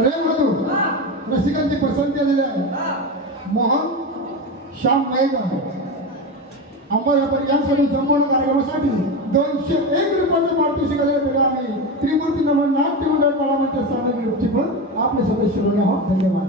अरे मधु रसिकांची पसंती आलेली आहे. मोहन श्याम नाईक आंबा व्यापारी यांसाठी संपूर्ण कार्यक्रमासाठी 201 रुपयाचे पारितोषिक दिले. आम्ही त्रिमूर्ती नमन नाट्य मंडळ कलामंच सामग्री पण आपले सदस्य होणे आहोत. धन्यवाद.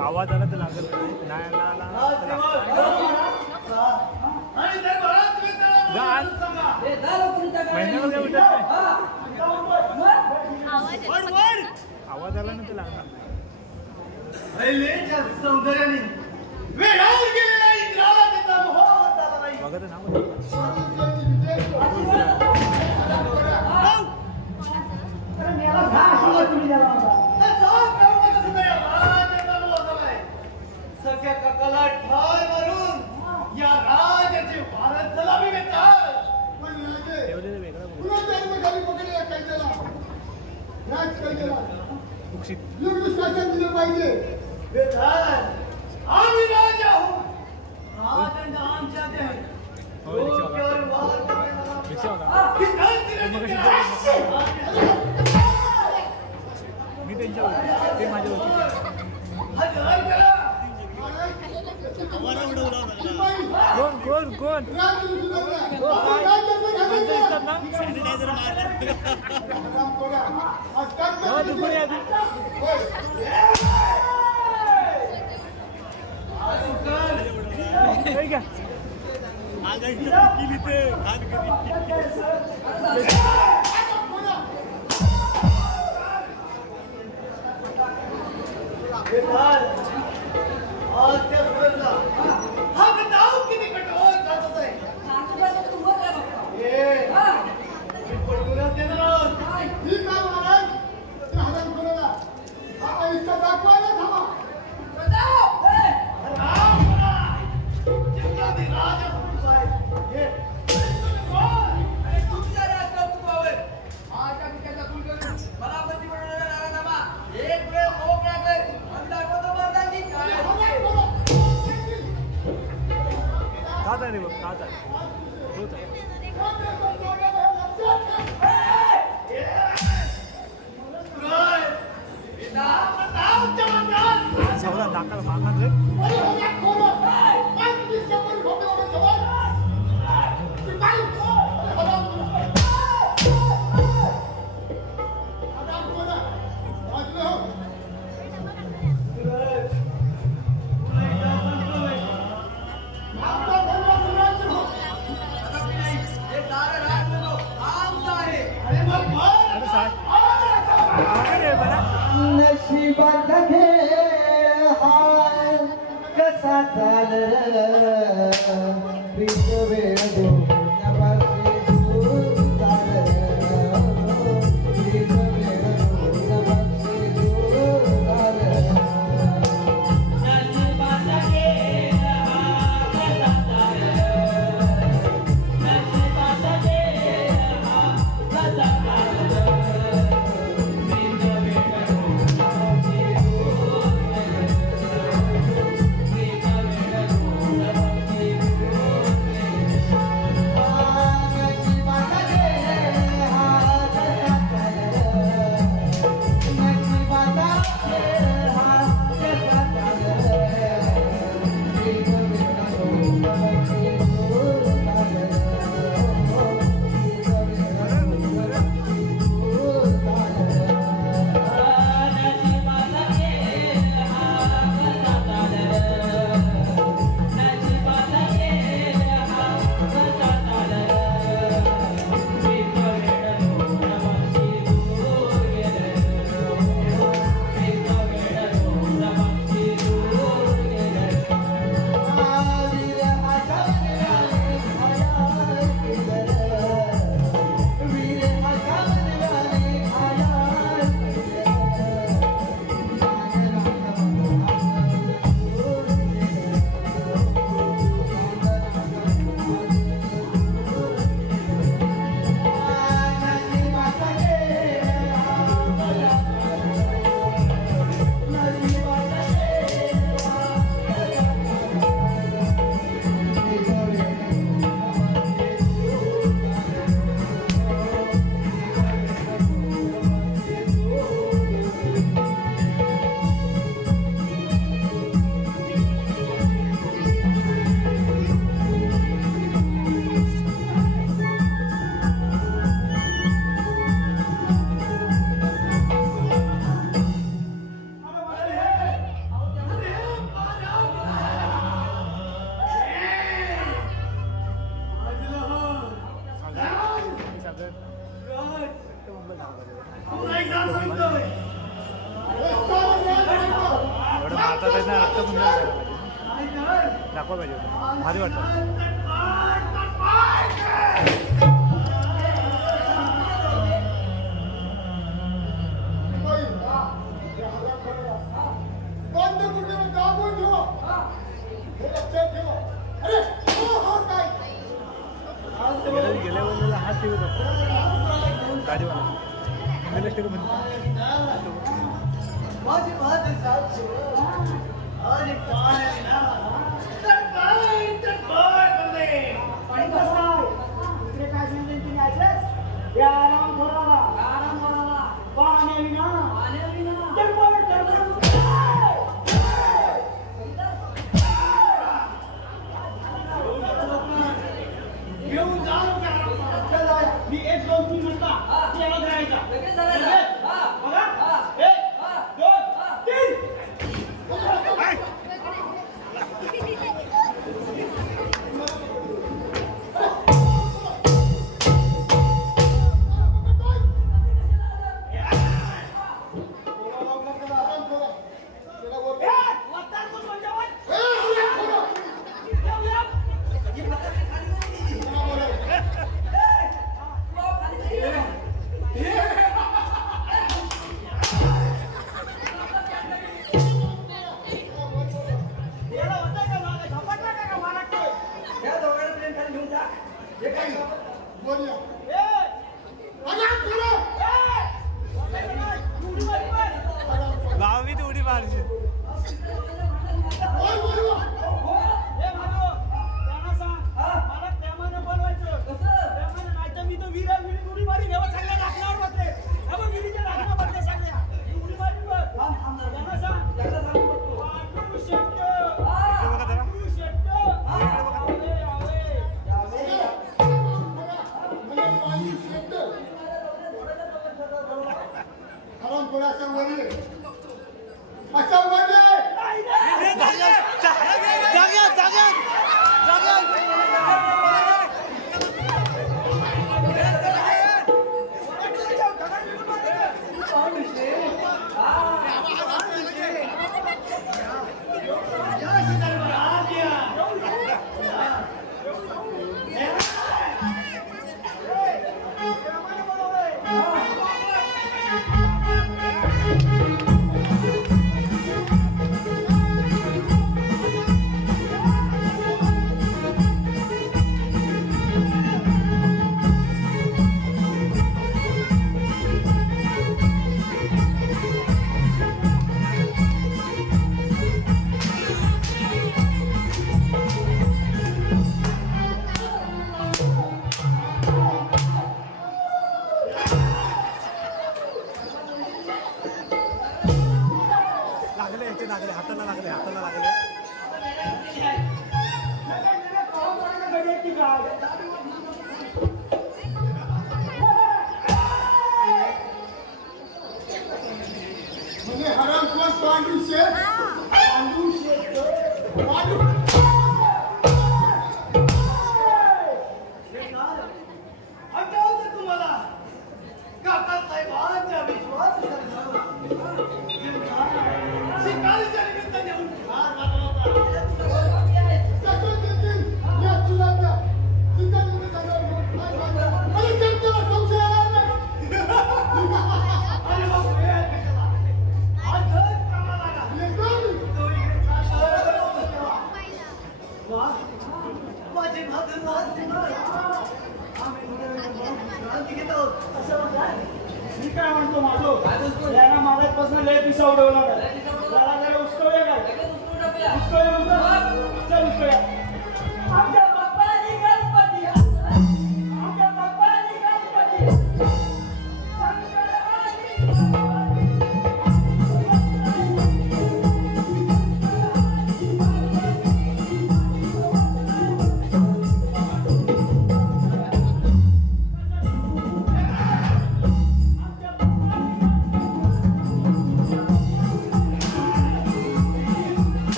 आवाज आला तर लागत नाही. आवाज आला ना तर लागणार बघत ना सगळ्या ककाला ठार मारून या राजाचे भारत सलामी घेतात. शासन दिलं पाहिजे. आम्ही राजा आहोत. राजांना आमच्या मी त्यांच्यावर ते माझ्यावर कोण कोण सॅनिटायझर सौदा दाखल मागणार रे. नशिबाचा खेळ हा कसा चालला प्रीत वेळ दोनापाशी दूर झालं प्रीत वेळ दोनापाशी दूर झालं नशिबाचा खेळ हा कसा चालला नशिबाचा खेळ हा कसा चालला दाखवा पाहिजे भारी वाटतं गेल्या वेळेला हा शिव गाडीवाला माझी माझे साथ आणि पाणी ना तर बंदे पाणी कसं दुसरे काय समजून तुम्ही ऐकलंस या आराम थोडाला पाणी विना तर घेऊन जाऊ मी 1 2 3 म्हणता याला धरायचा लगेच धरायचा बघा 1 2 3 गावी ती उडी मारली Ah! वरती लागले, हाताला लागले. म्हणजे हरामखोर पांडू शेठ तुम्हाला काकासाहेबांच्या विश्वास शिकारीच्या निमित्ताने मी काय म्हणतो माझो याला माझ्यापासून लय पिसा उडवला जरा उचकळूया काय उचकळूया म्हणतो चल उचकळूया आमच्या बाप्पाची गणपती आमच्या बाप्पाची गणपती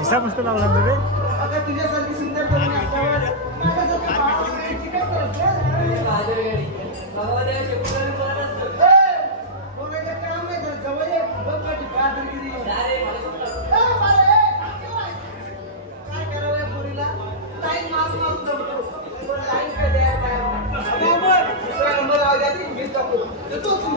हिसा मस्त लावला रे तुझ्यासारखी सुंदर करून असल्यावर काम नाही जवळ काय करावं पुरीला लाईन मारून मारून जमतो लाईन काय दुसरा नंबर आवाज आधी घेत टाकू येतो तू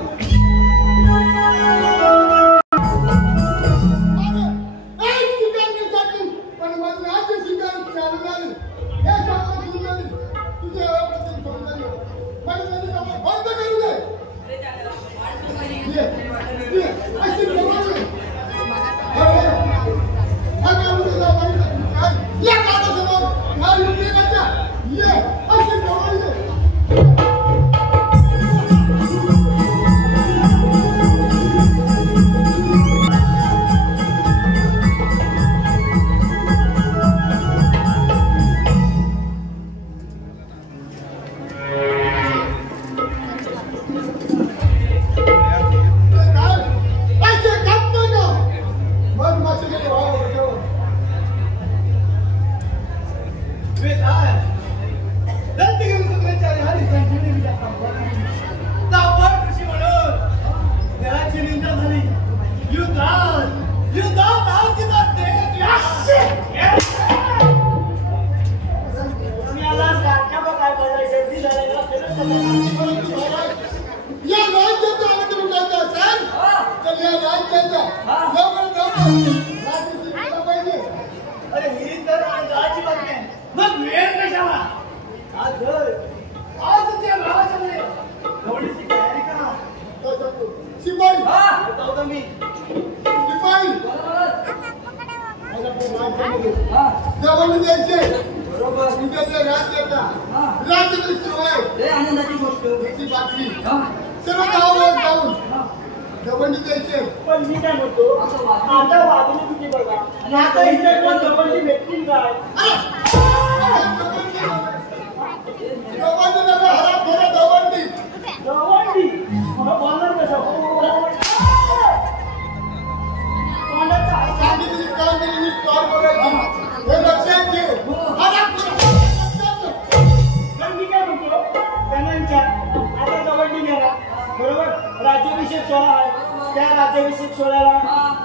अरे ही तर आनंदाची बातमी आहे. मग वेळ कशाला? आज त्या भावाच्या थोडीशी तयारी करा. दवंडी द्यायचे बरोबर. उद्याच्या राज्याचा हा. राज्याची शिवाय लय आनंदाची गोष्ट. याची बातमी हा. सर्व गावावर जाऊन हा. दवंडी द्यायचे. पण मी काय म्हणतो आता वाजली किती बघा आणि आता इथे कोण दवंडी भेटतील काय दवंडी नका हरा थोडा दवंडी दवंडी मला बोलणार कसं कोणाचा आहे? सांगितलेली कामगिरी नीट पार पडायची हे लक्षात ठेव. हरा थोडा लक्षात ठेव. पण मी काय म्हणतो त्यांना विचार आता दवंडी घ्या बरोबर राज्याभिषेक सोहळा आहे त्या राज्याभिषेक सोहळ्याला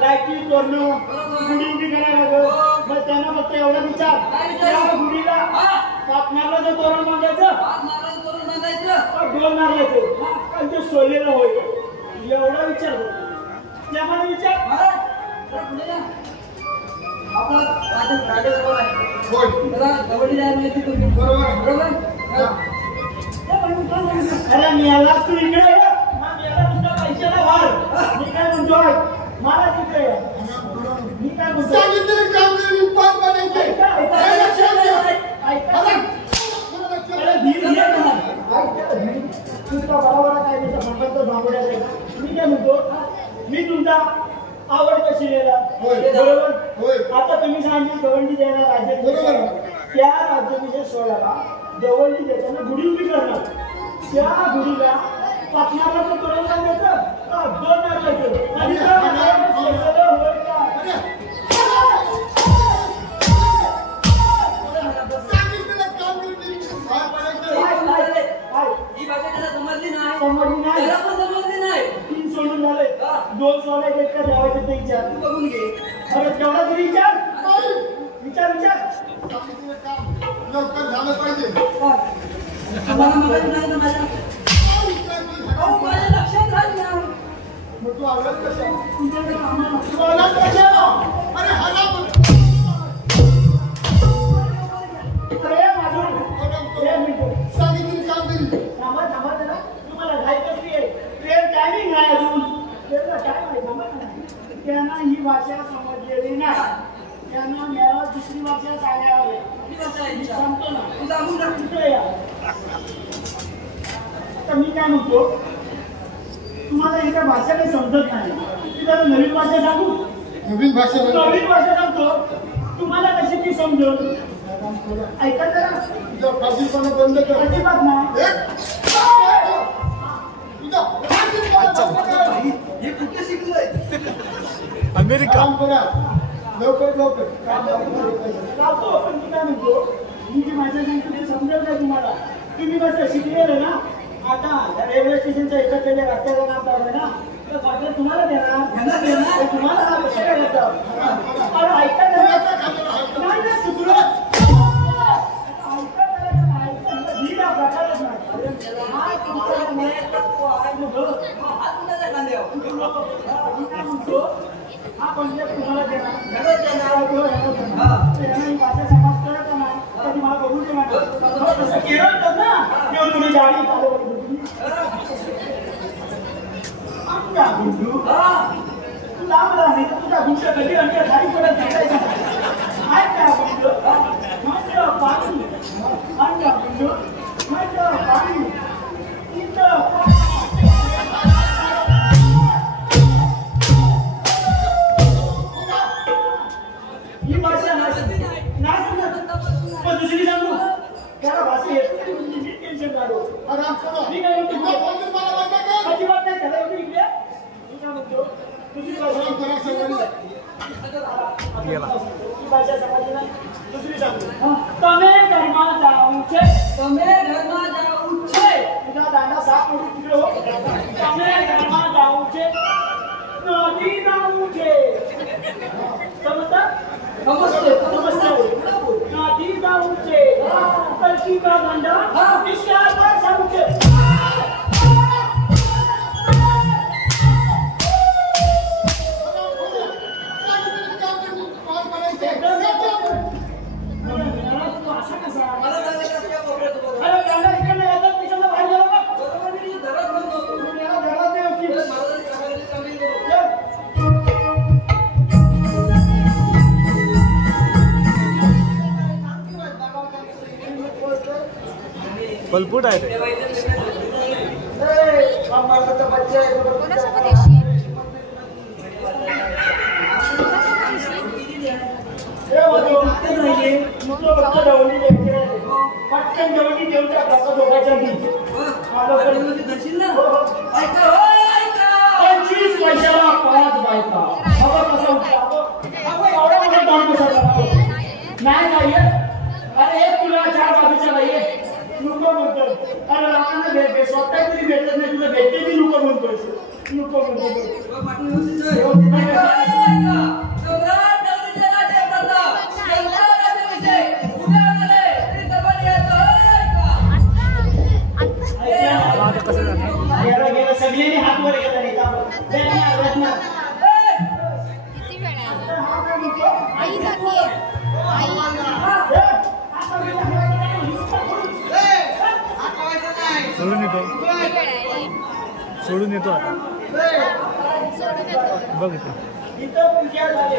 लाईटी तोरणं गुढी उभी करायला लागलं मग त्यांना फक्त एवढा विचार त्या गुढीला कापणारला जर तोरण बांधायचं का डोल मारायचं आणि ते सोडलेलं होईल एवढा विचार होतो त्यामध्ये विचार होय अरे मेलास तू इकडे ये. हा मेला तुझ्या पैशाला वाढ मी काय म्हणतोय मला तिकडे ये. मी काय म्हणतोय सांगितलेली कामगिरी नीट पार पडायची हे लक्षात ठेव. हरा थोडं लक्षात अरे ठेव. धीर घे ना. तुझा बरोबर काय त्याचा संबंध बांबड्या मी काय म्हणतो मी तुमचा आवड कशी लिहिला होय. बरोबर होय. आता तुम्ही सांगितलं दवंडी द्यायला बरोबर. राज्याभिषेक त्या राज्याभिषेक सोहळ्याला दवंडी देताना गुढी उभी करणार त्या गुढीला पाचनाला पण तोरण बांधायचं का दोन मारायचं आणि त्या मारायला सोडलेलं होय का? सांगितलेलं कामगिरी नीट पार पडायचं. समजली नाही तीन सोडून झाले दोन सोडले एक का द्यावायचे ते विचार बघून घे अरे तेवढा तरी विचार विचार विचार सांगितलेलं काम लवकर झालं पाहिजे. मग तू आवडत कशा? तू आवडत कशा? अरे हरा सांगितलेली कामगिरी त्यांना ही भाषा समजलेली नाही त्यांना मेळा दुसरी भाषा सांगावी सांगतो ना कुठे या तर मी काय म्हणतो तुम्हाला एका भाषा काही समजत नाही ती जरा नवीन भाषा सांगू नवीन भाषा नवीन भाषा सांगतो तुम्हाला कशी ती समजून ऐका जरा तुझा फाजीलपणा बंद कर. अजिबात नाही तुझा फाजीलपणा बंद कर. हे कुठे शिकलोय अमेरिका काम करा लवकर लवकर काम जातो पण मी काय म्हणतो मी जी भाषा सांगतो ते समजत नाही तुम्हाला तुम्ही कसं शिकलेलं ना आता रेल्वे स्टेशनच्या इकडच्या रस्त्याचं काम चालू आहे ना तर भाषा तुम्हाला देणार तुम्हाला हा कशा काय देतात अरे ऐका नाही ना चुकलं हा म्हणजे तुम्हाला देणार भाषा समाज करत नाही कधी मला बघून ते म्हणतात तसं केलं तर ना घेऊन तुम्ही गाडी चालू आमच्या गुंडू तू लांब राहा नाही तर तुझ्या गुंड कधी आणि गाडी पडत भेटायचं काय काय गुंड माझं पाणी माझ्या गुंड माझं पाणी तिथं ही भाषा पण दुसरी सांगू त्याला भाषा येत नाही टेन्शन काढू आराम करा. मी काय म्हणतो फाजीलपणा बंद कर. अजिबात नाही त्याला एवढी इकडे मी काय म्हणतो दुसरी भाषा काम करा सगळ्यांनी. ही भाषा समजली नाही दुसरी सांगू તમે ઘરમાં જાવું છે तुझा दांडा साफ मोठी तिकडे हो તમે ઘરમાં જાવું છે નદી જાવું છે समजता समजते नदी जाऊ छे कलकी का दांडा विशाल पर जाऊ छे सांगितलेली कामगिरी नीट पार पडायची. अरे दांडा इकडे येतात पिशाला बाहेर गेला का तुम्ही याला घरात नाही असतील फलफूट आहे ते. कोणासोबत येशील? पटकन जेवणी देऊन टाका दोघांच्या 25 पैशाला 5 बायका. नाही अरे एक तुला 4 बाजूच्या बाई नको म्हणतो. अरे लोकांना भेटते स्वतः तरी भेटत नाही तुला भेटते ती नको म्हणतोय नको म्हणतो. सगळ्यांनी हात वर घेतला किती वेळ आहे? आई जातीये. आई सोडून येतो सोडून येतो आता सोडून येतो. बघ इथे. इथं पूजा झाली.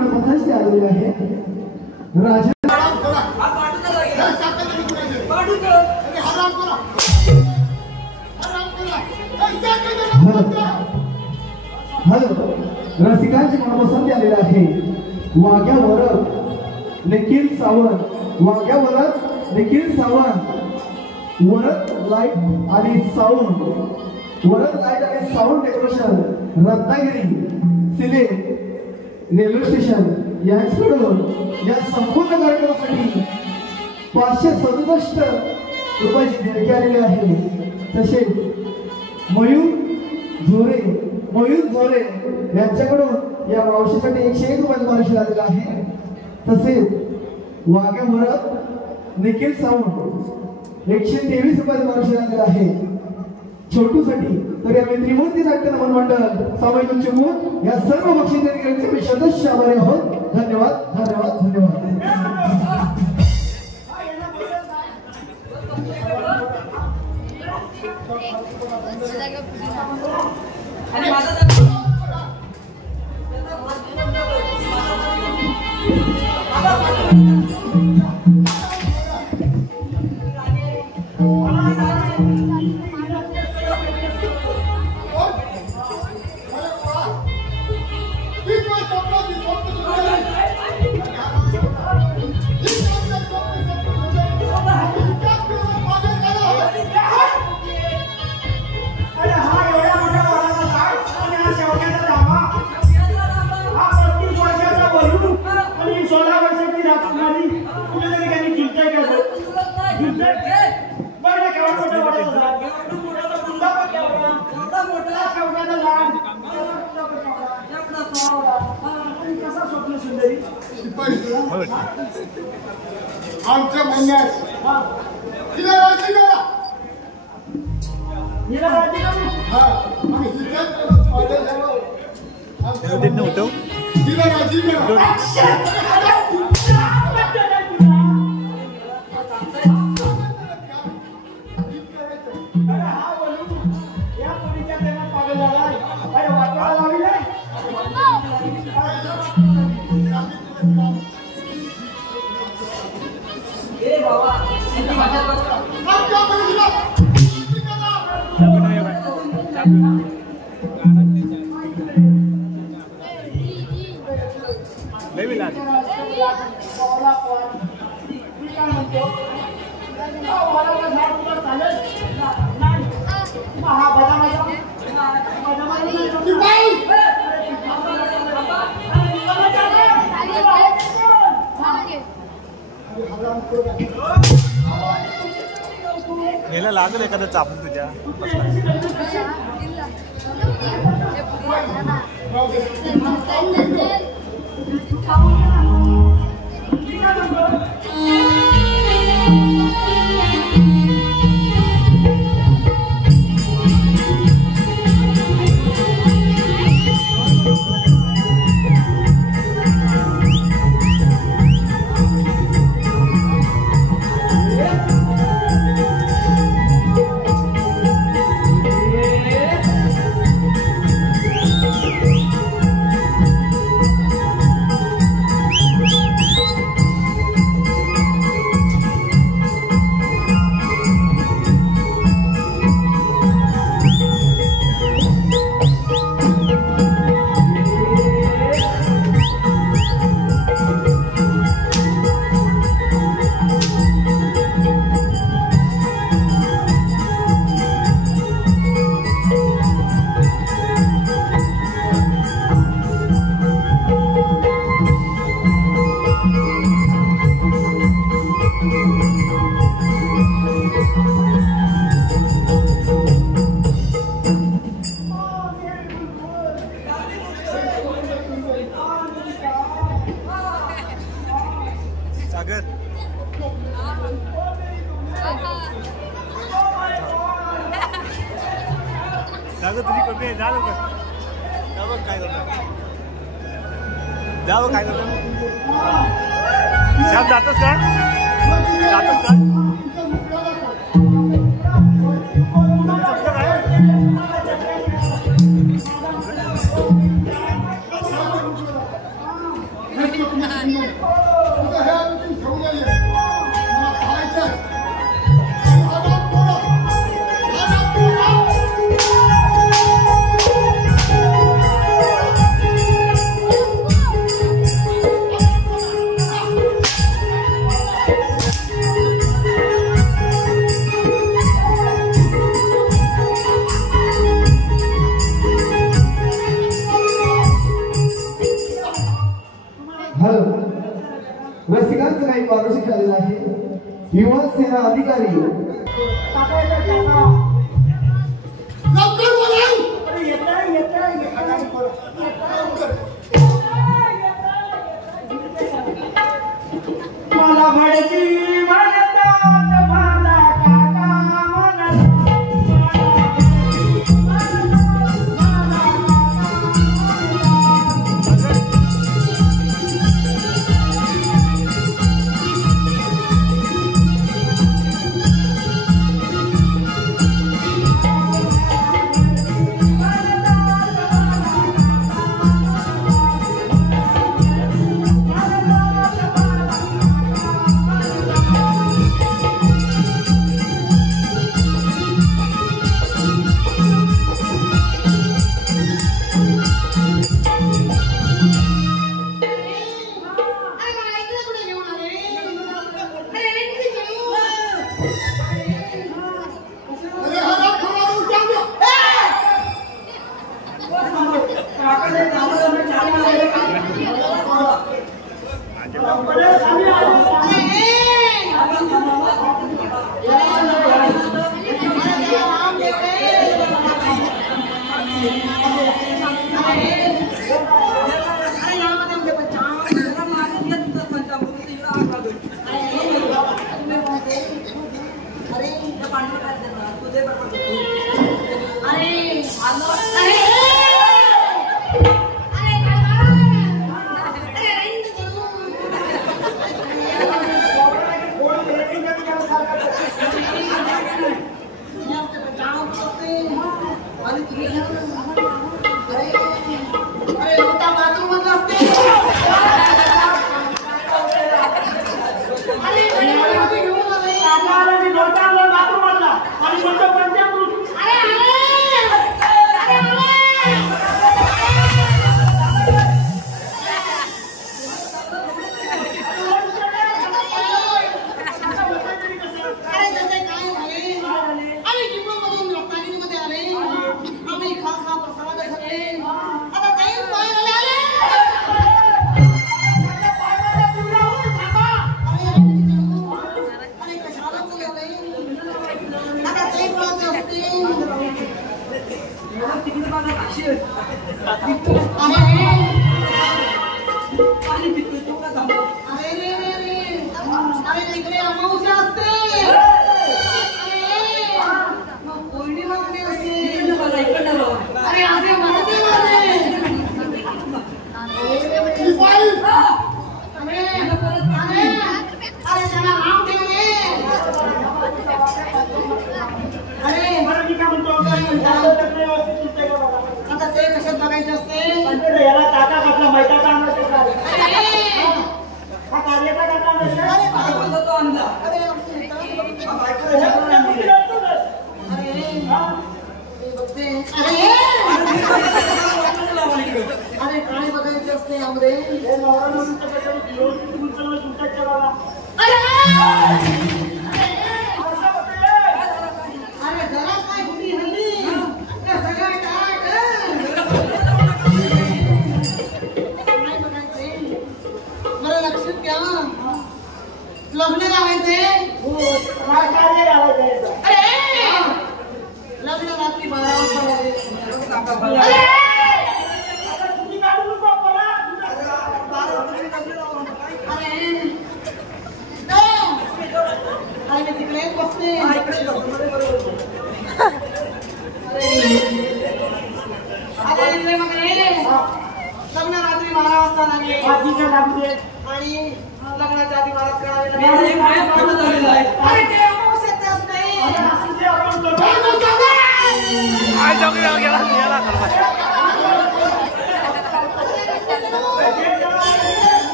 मंडपासाठी आलेले आहे राजा रसिकांची मनपसंती आलेली आहे वाघ्यावर निखिल सावंत वाघ्यावर निखिल सावंत वरद लाईट आणि साऊंड वरद लाईट आणि साऊंड डेकोरेशन रत्नागिरी सिले रेल्वे स्टेशन यांच्याकडून या संपूर्ण कार्यक्रमासाठी 567 रुपयाची देणगी आलेली आहे. तसेच मयूर झोरे यांच्याकडून या मावशीसाठी 101 रुपयाचं पारितोषिक आलेलं आहे. तसेच वाघ्यावर निखिल साऊंड 123 रुपयाचं पारितोषिक आलेलं आहे. छोटूसाठी तर आम्ही त्रिमूर्ती नाट्य नमन मंडळ सामाजिक चिमूर या सर्व बक्षीस देण्याचे मी सदस्य आभारी आहोत. धन्यवाद धन्यवाद धन्यवाद. आमच्या म्हणण्यास तिला राजी करा. तिला राजी याला लागल एखादा चापून तुझ्या तुझी कमी आहे जा लवकर काय करतो जा काय करतो श्याम जातोस का युवा सेना अधिकारी काका येतात काका. लवकर बोलाव. अरे येताय. मला भडकी म्हणतात मला काका म्हणतात.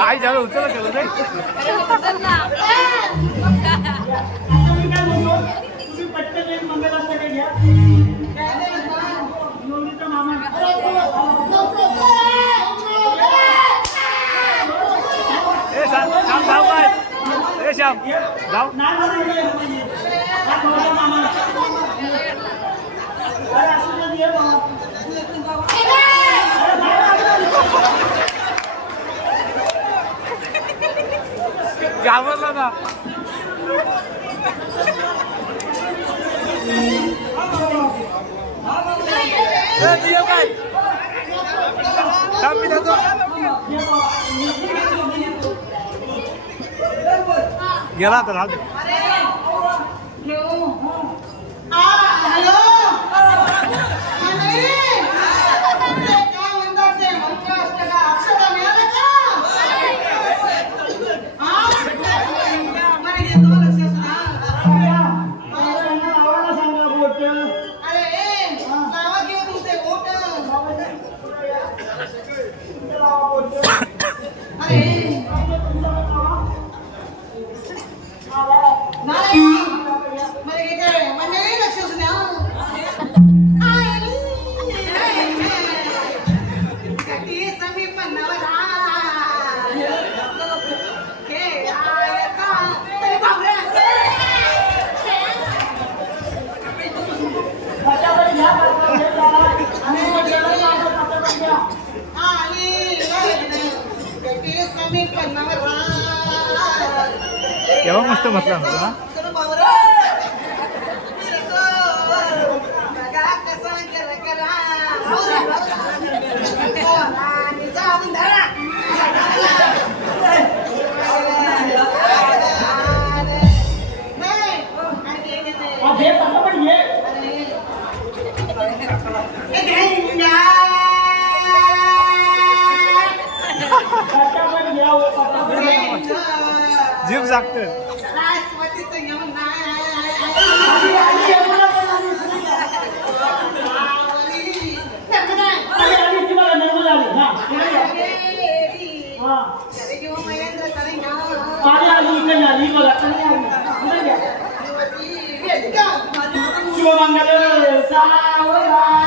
आई झालं उचल केलं रे तुम्ही पटकन एक मंगलाष्टक घ्या नोंदीचा मामा श्याम जाऊ काय श्याम जाऊ मामा घाबरला ना. नियम काय थांब मी जातो. गेला तर राहू दे. केव्हा मस्त म्हटलं ना. जीव जागते.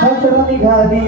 सत्र निघाली